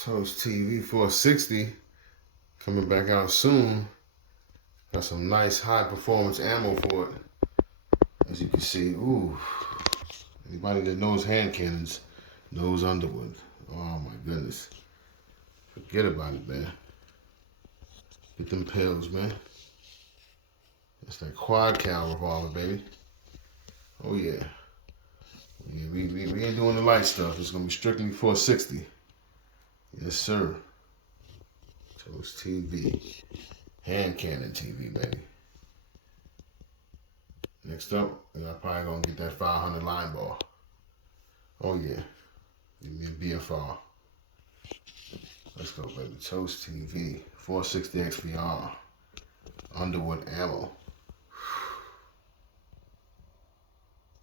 Toast TV 460 coming back out soon. Got some nice high performance ammo for it. As you can see, ooh. Anybody that knows hand cannons knows Underwood. Oh my goodness. Forget about it, man. Get them pills, man. That's that quad cal revolver, baby. Oh yeah. Yeah, we ain't doing the light stuff. It's gonna be strictly 460. Yes, sir. Toast TV. Hand cannon TV, baby. Next up, I'm probably gonna get that 500 line ball. Oh yeah. Give me a BFR. Let's go, baby. Toast TV. 460 XVR. Underwood ammo.